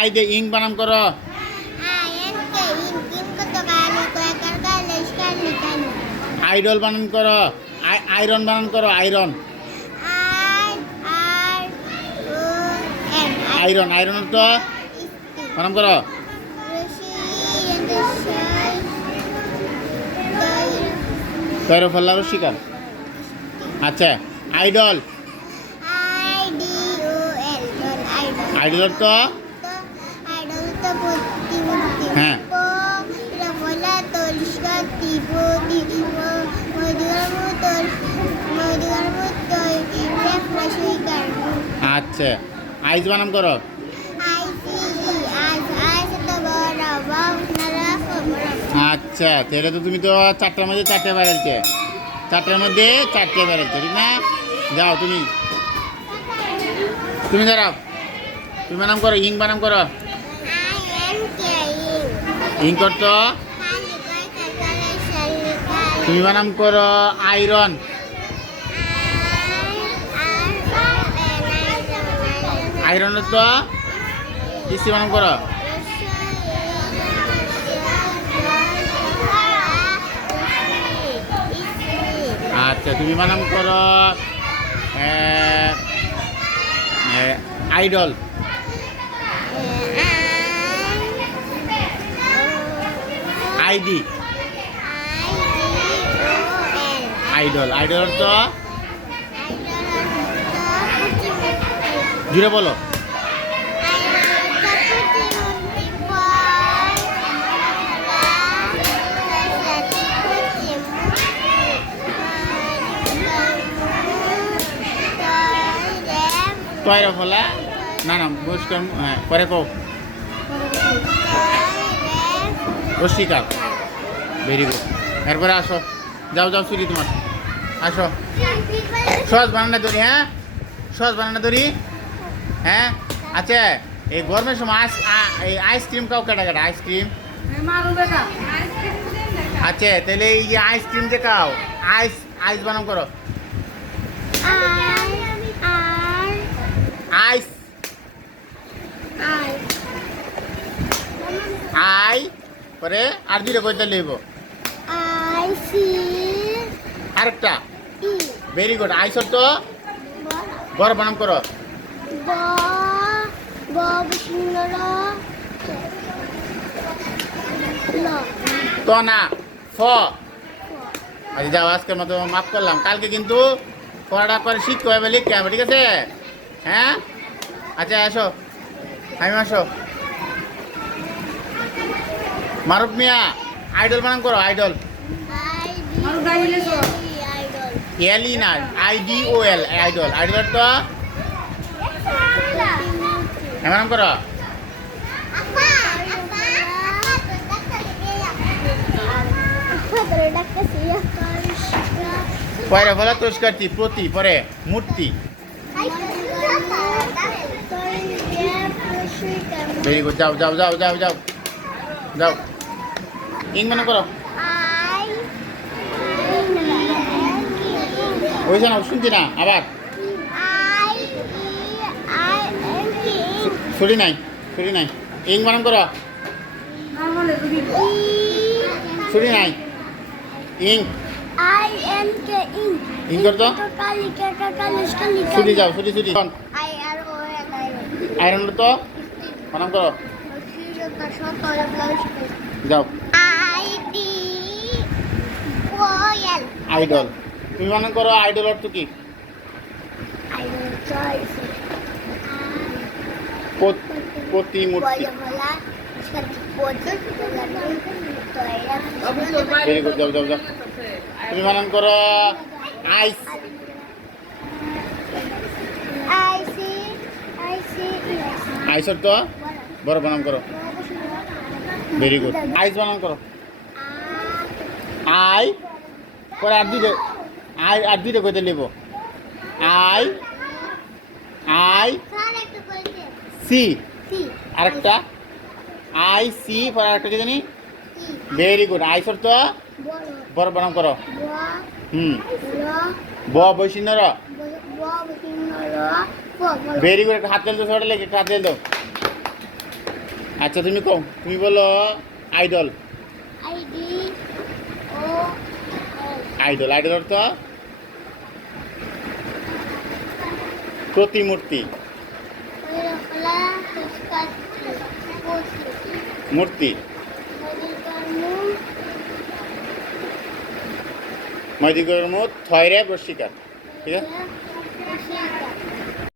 I they ইং বানাম করো। আইডল বানান করো। আয়রন বানান করো। আয়রন আয়রন আয়রন তো বানাম করো। তৈরি ফেললাম শিকার। আচ্ছা আইডল আইডল তো হ্যাঁ আচ্ছা আইস বানাম করো। আচ্ছা তাহলে তো তুমি তো চারটার মধ্যে চারটে বেড়ালছে, চারটার মধ্যে চারটে বেড়ালছে ঠিক না? যাও তুমি তুমি দাঁড়াও, তুমি বানাম করো। ইং বানাম করো। ইং করতো তুমি বানাম করো। আয়রন আয়রন তো ইসি বানাম করো। আচ্ছা তুমি বানাম করো আইডল আইডি আইডল আইডল তো জুড়ে বলো। তৈরি ফলা না না বুঝকার পরে কো রসিকা ভেরি গুড। এরপরে আসো, যাও যাও সুরি তোমার আসো। সহজ বানানা ধরি। হ্যাঁ সহজ বানানা ধরি। হ্যাঁ আচ্ছা এই গরমের সময় এই আইসক্রিম খাও কেটা কেটা আইসক্রিম? আচ্ছা তাহলে এই যে আইসক্রিম যে খাও আইস আইস বানাম করো। আইস আই পরে আর দুইটা কইতে লইব। আরেকটা ভেরি গুড। আইসর তো বড় বানাম করো। তো না ফ। আচ্ছা যাও আজকের মতো মাফ করলাম, কালকে কিন্তু পড়াটা করে শিখতে হবে লিখতে হবে ঠিক আছে? হ্যাঁ আচ্ছা আসো আমি আসো। মারুফ মিয়া আইডল বানাম করো। আইডল এলই না IDOL আইডল আইডল তো বানাম করো। পরে বলা তুষ্কারতি প্রতি পরে মূর্তি। Very good. যাও যাও যাও যাও যাও যাও ইং মানে করো। ওইসা না শুনছি না আবার ছুটি নাই ছুটি নাই। ইং বানাম করো। ছুটি নাই ইং ইং করতো ছুটি যাও ছুটি ছুটি আয়রন তো বানাম করো। যাও আইডল তুমি বানাম করো। আইডল অর্থ কি? প্রতিমূর্তি। Very good. যাও যাও যাও তুমি বানান করো। আইস আইসর তো বড় বানাম করো। Very good. আইস বানান করো। আই পরে আর দুইটা কইতে নেব। আই আই সি আরেকটা আই সি পরে আরেকটা কি জানি? Very good. আইসর তো বড় বানাম করো। ব বৈশিন্য র। Very good. একটা হাত তেল দো, ছোট লেগে একটা হাত তেল দো। আচ্ছা তুমি কও, তুমি বলো আইডল। আইডি ও আইডল, আইডল অর্থ প্রতিমূর্তি, ওইরকলা পুষ্কারটি পোষি মূর্তি, মদিকর্ম মৈদিকর্ম থয়রে বর্ষিকার। ঠিক আছে। পুষিকা